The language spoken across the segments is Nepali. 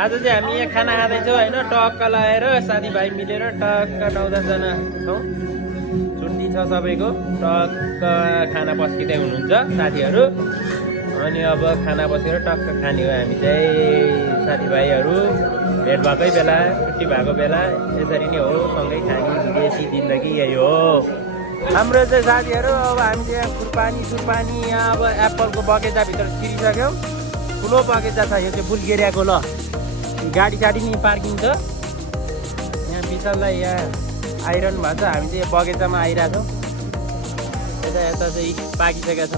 आज चाहिँ हामी यहाँ खाना खाँदैछौँ होइन टक्क लगाएर साथीभाइ मिलेर टक्क 9-10 जना छौँ छुट्टी छ सबैको टक्क खाना पस्किँदै हुनुहुन्छ साथीहरू अनि अब खाना बसेर टक्क खाने हो हामी चाहिँ साथीभाइहरू भेट भएकै बेला छुट्टी भएको बेला यसरी नै हो सँगै खाने देशी जिन्दगी यही हो हाम्रो चाहिँ साथीहरू अब हामी चाहिँ खुर्पानी सुर्पानी यहाँ अब एप्पलको बगैँचाभित्र छिरिसक्यौँ ठुलो बगैँचा छ यो चाहिँ बुल्गेरियाको ल गाडी साडी नि पार्किङ छ यहाँ विशाललाई यहाँ आइरहनु भएको छ हामी चाहिँ बगैँचामा आइरहेको छौँ यता चाहिँ पाकिसकेको छ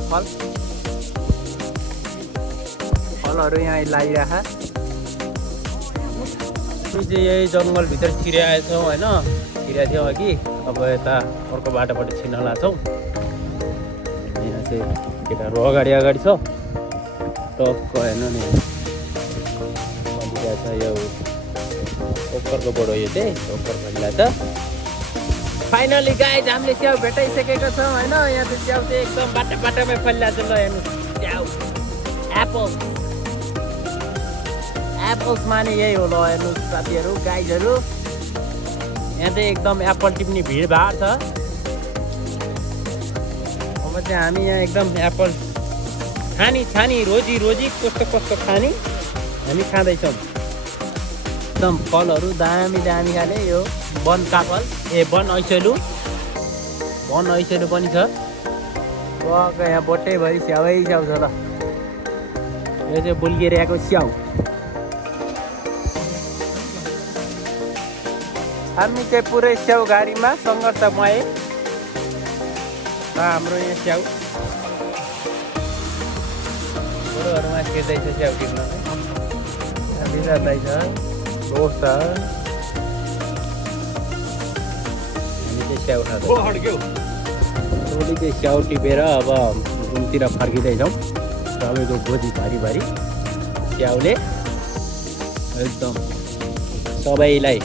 फलहरू यहाँ लगाइराख चाहिँ यही जङ्गलभित्र छिराएका छौँ होइन छिरेको थियौँ अघि अब यता अर्को बाटोबाट छिर्न लाग्छौँ यहाँ चाहिँ केटाहरू अगाडि छ टक्क हेर्नु नि छ यो ओक्करको बोर्ड हो यो चाहिँ ओक्कर भनिला त फाइनली गाइज हामीले स्याउ भेटाइसकेको छौँ होइन यहाँ चाहिँ स्याउ चाहिँ एकदम बाटोमै फैलिरहेको छ ल हेर्नु स्याउ एप्पल्स माने यही हो ल हेर्नु साथीहरू गाइजहरू यहाँ चाहिँ एकदम एप्पल टिप्ने भिडभाड छ अब चाहिँ हामी यहाँ एकदम एप्पल छानी रोजी कस्तो खाने हामी खाँदैछौँ एकदम फलहरू दामी खाले यो वन काफल वन ऐसेलु पनि छ यहाँ बोटैभरि स्याउै स्याउ छ ल यो चाहिँ बुल्गेरियाको स्याउ हामी चाहिँ पुरै स्याउ गाडीमा सङ्घर्षमय हाम्रो यहाँ स्याउ बुढोहरूमा छिर्दैछ स्याउ टिप्न बिजार्दैछ रोड छ हामी चाहिँ स्याउ खाँदैछौँ टोली चाहिँ स्याउ टिपेर अब घुमतिर फर्किँदैछौँ सबैको गोजी भारी स्याउले एकदम सबैलाई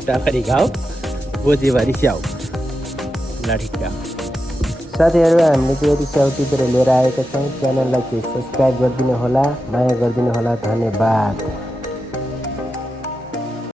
उताभरि घाउ गोजीभरि स्याउ लाठिक्का साथीहरू हामीले चाहिँ यति स्याउ टिपेर लिएर आएका छौँ च्यानललाई चाहिँ सब्सक्राइब गरिदिनु होला माया गरिदिनु होला धन्यवाद।